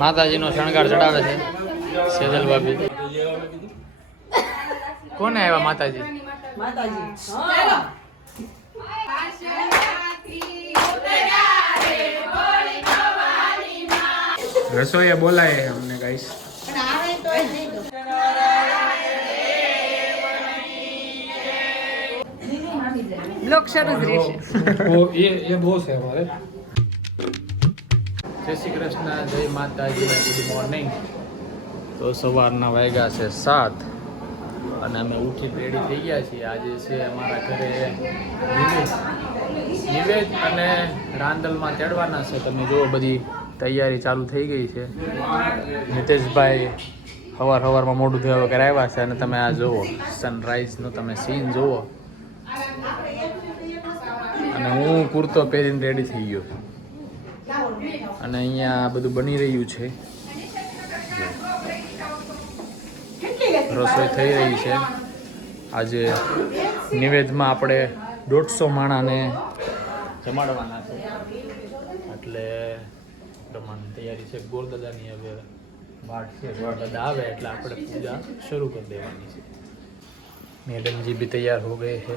માતાજીનો શણગાર ચડાવે છે. સેજલ ભાભી. કોને આવ્યા માતાજી? રસોઈએ બોલાય અમને ગાઈસ બ્લોક શરૂ જ રહેશે જય શ્રી કૃષ્ણ, જય માતાજી ગુડ મોર્નિંગ. તો સવારના વાગ્યા છે સાત અને અમે ઉઠી રેડી થઈ ગયા છીએ. આજે છે અમારા ઘરે નિવેદ. નિવેદ અને રાંદલમાં તેડવાના છે. તમે જુઓ, બધી તૈયારી ચાલુ થઈ ગઈ છે. નિતેશભાઈ સવાર સવારમાં મોઢું ધોવા વગર આવ્યા છે અને તમે આ જુઓ સનરાઈઝનો તમે સીન જુઓ. અને હું કુર્તો પહેરીને રેડી થઈ ગયો. અને અહીંયા બધું બની રહ્યું છે. રસોઈ થઈ રહી છે. આજે નિવેદમાં આપણે દોઢસો માણાને જમાડવાના છે. એટલે પ્રમાણની તૈયારી છે. ગોરદાદાની હવે વાટ છે. ગોરદાદા આવે એટલે આપણે પૂજા શરૂ કરી દેવાની છે. મેડમજી બી તૈયાર હો ગઈ છે.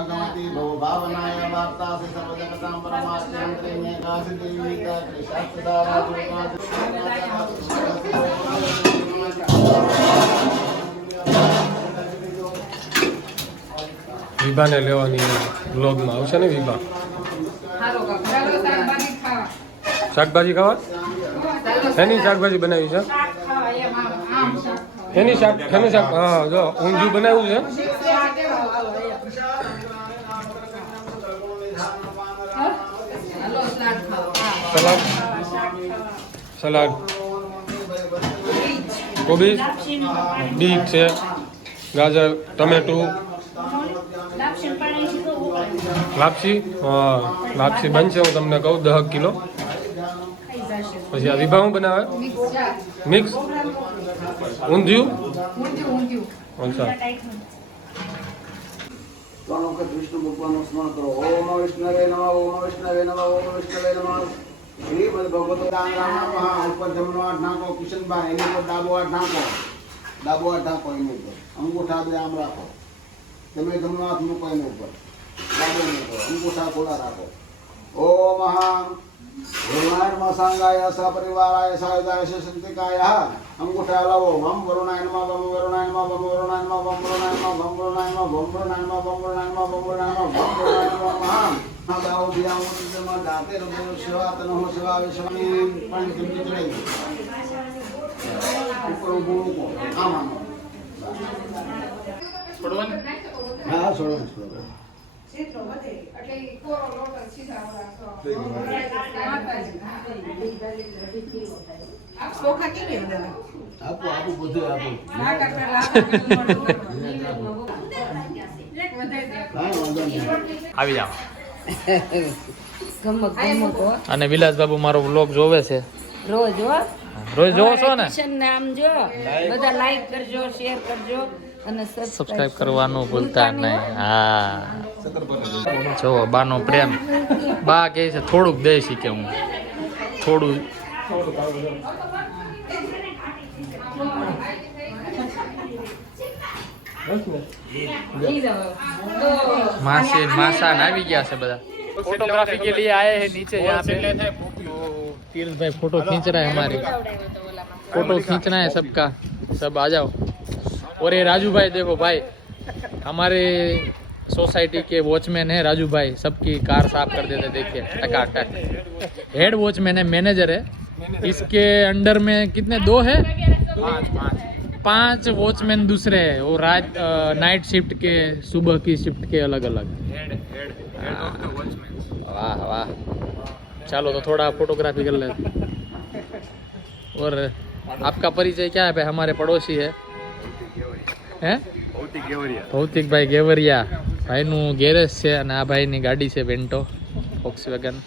भगवती भव भावनाय वार्ता से सर्वजगतां परमात्यंत्रे में काश देवी का कृषास्तदारा વિભાને લેવાની બ્લોગમાં આવશે ને વિભા હાલો કાકા, ચાલો શાકભાજી ખાવા શાકભાજી ખાવા એની શાકભાજી બનાવી છે શાક ખાવા એમ આમ આમ શાક ખાવા એની શાક એનું શાક હા જો ઊંધિયું બનાવ્યું છે સલાડ. સલાડ. કોબીજ બીટ છે. ગાજર, ટમેટું. લાપસી? હા, લાપસી બનશે, હું તમને કહું દહ કિલો. પછી આ વિભા હું બનાવે? મિક્સ. ઊંધિયું. અચ્છા. વિષ્ણુ ભગવાનનું સ્મરણ કરો. ઓમ વિષ્ણવે નમઃ, ઓમ વિષ્ણવે નમઃ, ઓમ વિષ્ણવે નમઃ. શ્રીમદ ભગવતો રામ મહા ઉપર જમણો આઠ નાખો, કિશનભાઈ, એની ઉપર ડાબો આઠ નાખો. ડાબો આઠ નાખો એની ઉપર. અંગૂઠા બે આમ રાખો. તમે જમણો હાથ મૂકો એની ઉપર. ડાબો મૂકો. અંગૂઠા ખોલા રાખો. ઓમ અહમ. ભગવાનમાં સાંગાય સપરિવારાય સાયુધાય શંતિકાય અંગૂઠા લાવો વમ વરુણાય નમઃ વમ વરુણાય નમઃ વમ વરુણાય નમઃ વમ વરુણાય નમઃ વમ વરુણાય નમઃ વમ વરુણાય નમઃ વમ વરુણાય નમઃ વમ વરુણાય નમઃ વમ વરુણાય નમઃ મહાન દાઓ ભિયાઓ તિજમાં દાતે રબો સેવા તનો સેવા વિશ્વની પાણી કિંમતી ઉપર આમ આમ હા છોડો છોડો આવી જાઓ. અને વિલાસ બાબુ મારો વ્લોગ જોવે છે. રોજ રોજ જોવો છો ને? આમ જો બધા લાઈક કરજો શેર કરજો. અને સબસ્ક્રાઇબ કરવાનું ભૂલતા નહીં હા જો બાનો પ્રેમ બા કહે છે થોડુંક દે શીખે હું થોડું ઈ જાઓ. માસી માસા ને આવી ગયા છે બધા फोटोग्राफी के लिए आए हैं नीचे यहाँ पे तो तीरथ भाई फोटो खींच रहा है हमारी फोटो खींचना है सबका सब आ जाओ और ये राजू भाई देखो भाई, हमारे सोसाइटी के वॉचमैन है राजू भाई सबकी कार साफ़ कर देते, देखिए, टका, टक। हेड वॉचमैन है, मैनेजर है। इसके अंडर में कितने, दो है? पाँच वॉचमैन दूसरे है, वो रात नाइट शिफ्ट के, सुबह की शिफ्ट के अलग अलग वाह वाह। चलो तो थोड़ा फोटोग्राफी कर लेते। और आपका परिचय क्या है भाई? हमारे पड़ोसी है। हैं ભૌતિક ભાઈ ગેવરિયા. ભાઈનું ગેરેજ છે અને આ ભાઈની ગાડી છે વેન્ટો ફોક્સ વેગન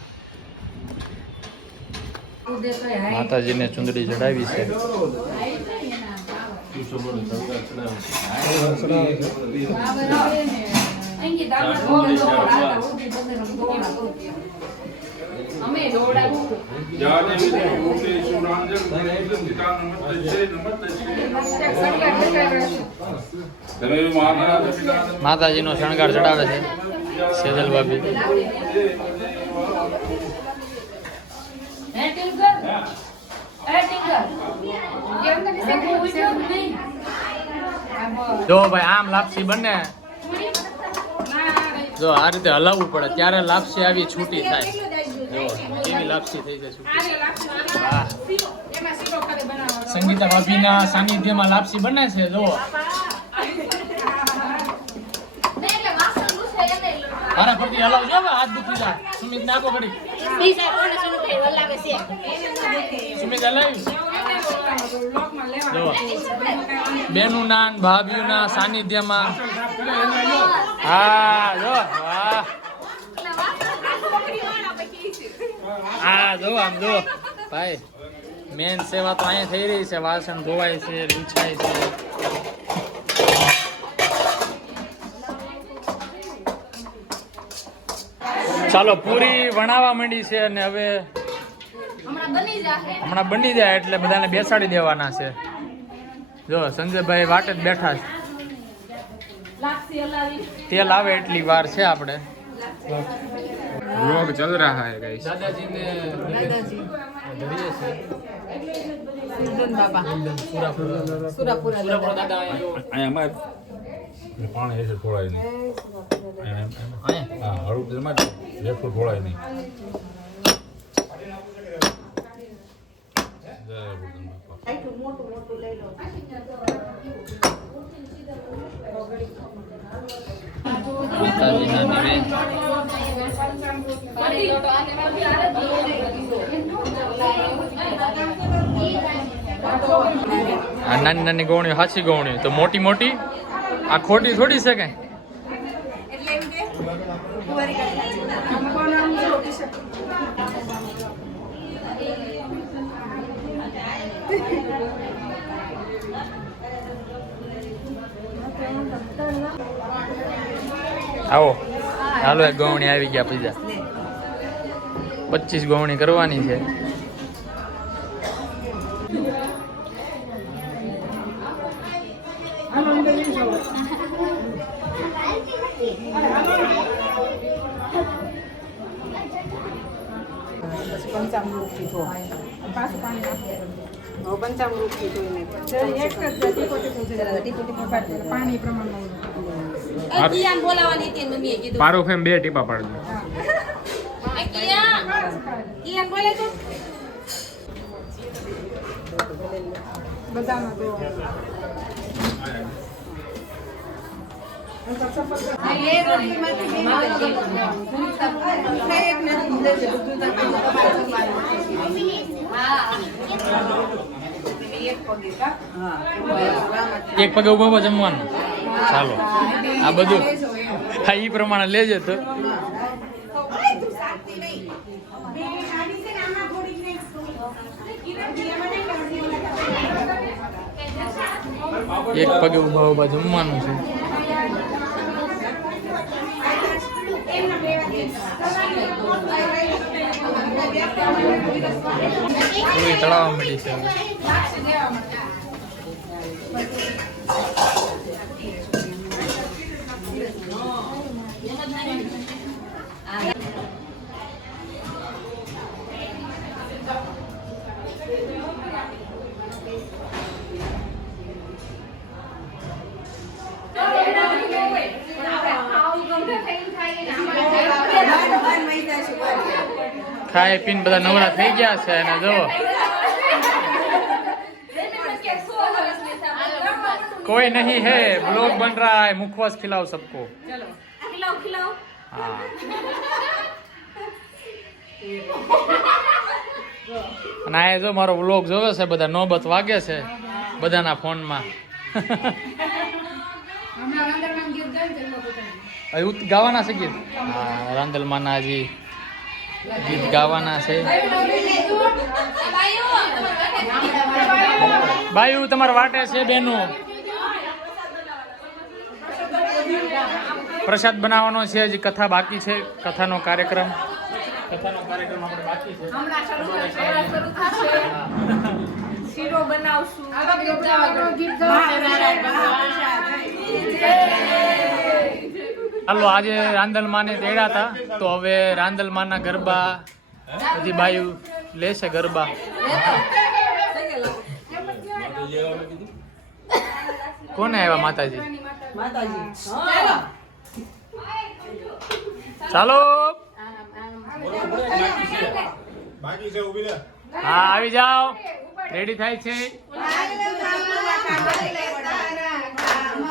માતાજીને ચુંદડી ચડાવી છે. અમે દોડાવું માતાજીનો શણગાર ચડાવે છે સેજલ ભાભી હે હે જ ભાઈ આમ લાપસી બને. જો આ રીતે હલાવવું પડે ત્યારે લાપસી આવી છૂટી થાય. કેવી લાપસી થઈ છૂટી સંગીતા ભાભીના સાનિધ્યમાં લાપસી બને છે જો મારા પરથી હલાવ જો હાથ દુખી જાય. સુમિત નાખો ઘડી સુમિત હલાવી. બેનું નાન ભાભીના સાનિધ્યમાં. હા જો વાહ હા જો આમ જો. ભાઈ મેન સેવા તો અહીંયા થઈ રહી છે. વાસણ ધોવાય છે લૂછાય છે. ચાલો પૂરી વણાવા માંડી છે અને હવે હમણાં બની જાય એટલે બધાને બેસાડી દેવાના છે. જો સંજયભાઈ વાટે જ બેઠા છે. તેલ આવે એટલી વાર છે આપણે. व्लॉग चल रहा है गाइस દાદાજીને ધરીએ છે સુરાપુરા દાદા અહીંયા પાણી એસે ખોળાય નહીં અહીંયા હા હળવું તેમાં રેફર ખોળાય નહીં જય ભગવાન બાપા માતાજીના નિવેદ આ નાની નાની ગૌણીઓ સાચી ગૌણીઓ તો મોટી મોટી આ ખોટી થોડી છે કઈ એટલે એમ કે કુંવારી કાઢી નાખી. આમાં કોણ આમ જો ટી-શર્ટ. આવો. હાલો એક ગવણી આવી ગયા પીઝા પચીસ ગવણી કરવાની છે. પંચામૃત. પાછું નાખી એક જ. પાણી પ્રમાણમાં. બોલાવાની હતી મમ્મીએ કીધું. પારો ફેમ બે ટીપા પાડજો કિયાન બોલે તો. બધામાં એક. તો પગે કા? હા. એક પગે ઊભા ઊભા જમવાનું. ચાલો. આ બધું. હા એ પ્રમાણે લેજે તો. એક પગે ઊભા ઊભા જમવાનું છે. તળાવવા મળી છે. ખાઈ પીને બધા નવરા થઈ ગયા છે અને જો कोई नहीं है ब्लॉग बन रहा है मुखवास खिलाओ सबको ખીલાવ ખીલાવ हाँ અને આ જો મારો વ્લોગ જોવે છે બધા નોબત વાગે છે બધાના ફોનમાં હમણાં રાંદરમાન ગીત ગાય ને તો પોતાનું. હવે ઉત- ગાવાના છે ગીત હા રાંદલમાના હજી ગીત ગાવાના છે. બાયુ તમારે વાટે છે બેનું? પ્રસાદ બનાવવાનો છે હજી કથા બાકી છે કથાનો કાર્યક્રમ. કથાનો કાર્યક્રમ આપણે બાકી છે. શીરો ગીત. હાલો, આજે રાંદલ માને તેડ્યા હતા. તો હવે રાંદલ માના ગરબા બધી બાયુ લેશે ગરબા. કોને આવ્યા માતાજી? ચાલો. છે હા, આવી જાઓ. રેડી થાય છે? કામ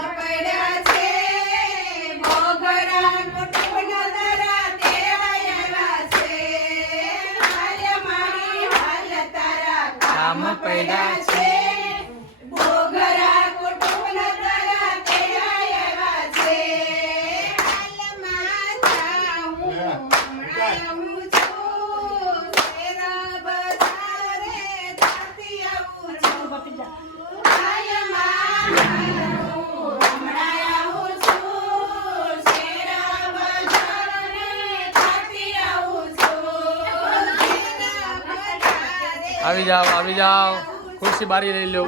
પડ્યા આવી જાઓ આવી જાઓ. ખુરશી બારી લઈ લો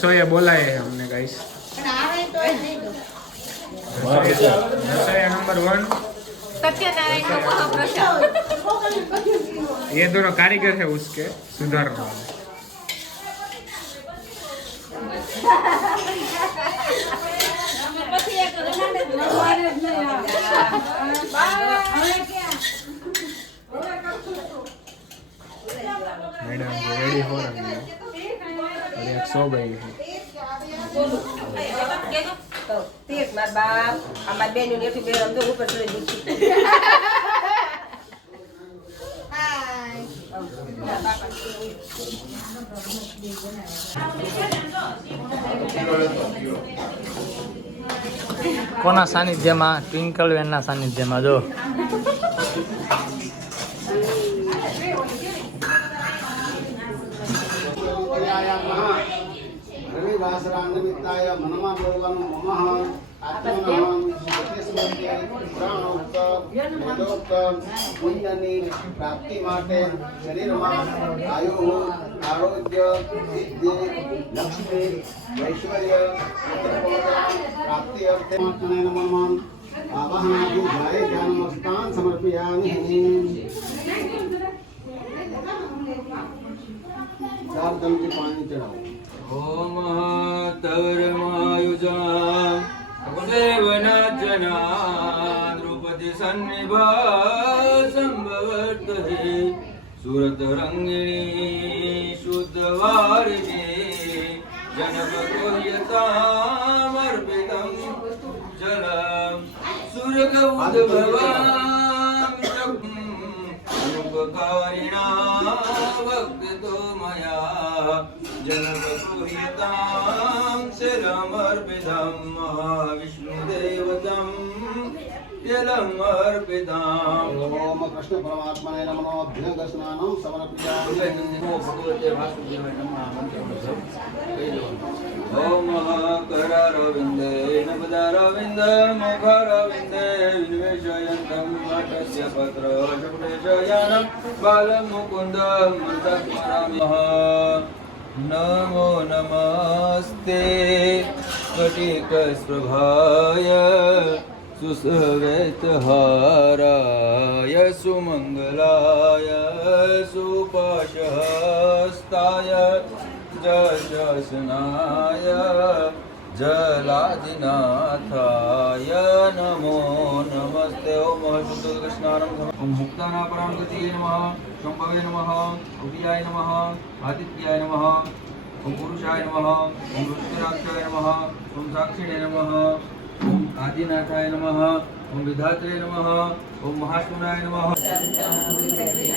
રસોઈએ બોલાય છે અમને ગાઈસ રસોઈયા નંબર વન સત્યનારાયણ નો મહાપ્રસાદ ये दोनों कारीगर है उसके सुधारने वाले मैडम जी रेडी हो रही है અને એક સો ગઈ કોના સાનિધ્યમાં? ટ્વિંકલ વેનના સાનિધ્યમાં જો. રવિવાસરાનિમિત્તાય મનમાં બોલવાનું મમઃ આત્મનઃ સત્યસ્મૃત્ય પુરાણોક્ત વેદોક્ત પુણ્યની પ્રાપ્તિ માટે શરીરમાં આયુ આરોગ્ય સિદ્ધિ લક્ષ્મી ઐશ્વર્ય પ્રાપ્તિ અર્થે નમઃ આવાહનાદિ જય ધ્યાનમસ્તાન चार चमचे पाणी चढाव. ओम तवर महायुजा सेवनाचना द्रुपदी सन्निभा संभवत हे सुरत रंगिणी शुद्ध वारिणी जनपकोयतामर्पितम जलम सुरगौद भवा अनुपकारिणा भक्तो मया जनपकुहितां शिरमर्पितं జలమర్పితాం ఓం కృష్ణ పరమాత్మనే నమో అభ్యంగస్నానం సమర్పయామి ఓం భగవతే వాసుదేవాయ నమః మంత్రం ఓం మహాకర రవిందే నమద రవింద ముఖ రవిందే వినివేశయంతం మటస్య పత్ర శుభ్రేశయనం నమస్తే స్ఫటిక స్వభాయ सुसवेतहाराय सुमङ्गलाय सुपाशहस्ताय जशसनाय जलादिनाथाय नमो नमस्ते ॐ शुद्धकृष्णानं ॐ मुक्तानापरां गतिये नमः शम्भवे नमः उदयाय नमः आदित्याय नमः ॐ पुरुषाय नमः ॐ रुद्राक्षाय नमः ॐ साक्षिणे नमः ॐ આદિનાથાય નમઃ ઓમ વિધાત્રે નમઃ ઓમ મહાસુનાય નમઃ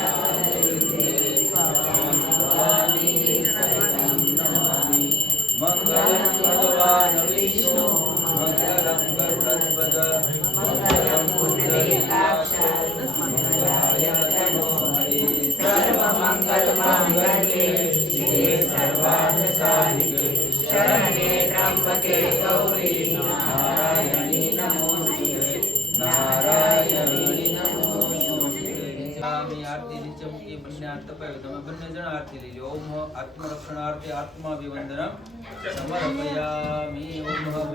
તમે બંને જણ આરતી લેજો ઓમ આત્મરક્ષણાર્થે આત્માભિવંદનમ સમર્પયામિ ઓમ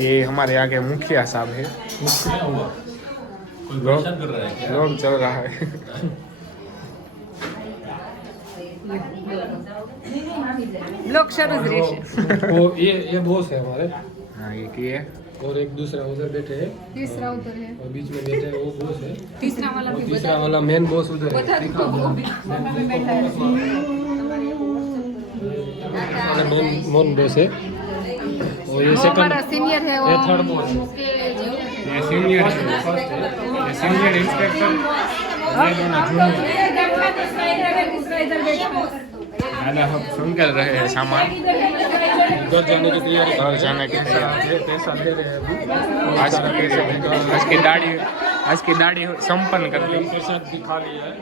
ये हमारे आगे मुखिया साहब है। लोग चल रहा है। लोग वो ये ये बॉस है हमारे। हाँ ये की है। और एक दूसरा उधर बैठे है। तीसरा उधर है। और बीच में बैठे है वो बॉस है। तीसरा वाला भी तीसरा वाला मेन बॉस उधर है। तो बैठा है। मोन बॉस है। और ये वो हमारा सेकंड सीनियर है ये वो थर्ड है ये सीनियर है फ़र्स्ट है ये सीनियर इंस्पेक्टर ये दोनों जूनियर हम सुन कर रहे हैं सामान घर जाने की तैयारी घर जाने की तैयारी पैसा दे रहे हैं आज आज की दाढ़ी आज की दाढ़ी संपन्न कर ली प्रसाद भी खा लिया है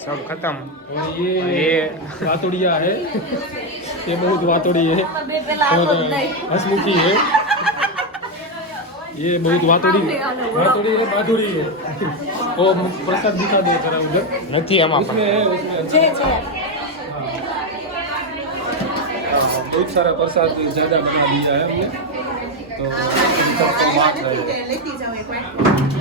सब खत्म और ये ये है ये बहुत वातोड़ी है और हसमुखी है ये बहुत वातोड़ी वातोड़ी है माधुरी है वो प्रसाद दिखा दो जरा उधर નથી આમાં उसमें પણ है उसमें हाँ, बहुत सारा प्रसाद ज्यादा बना दिया है हमने तो सबको बांट रहे हैं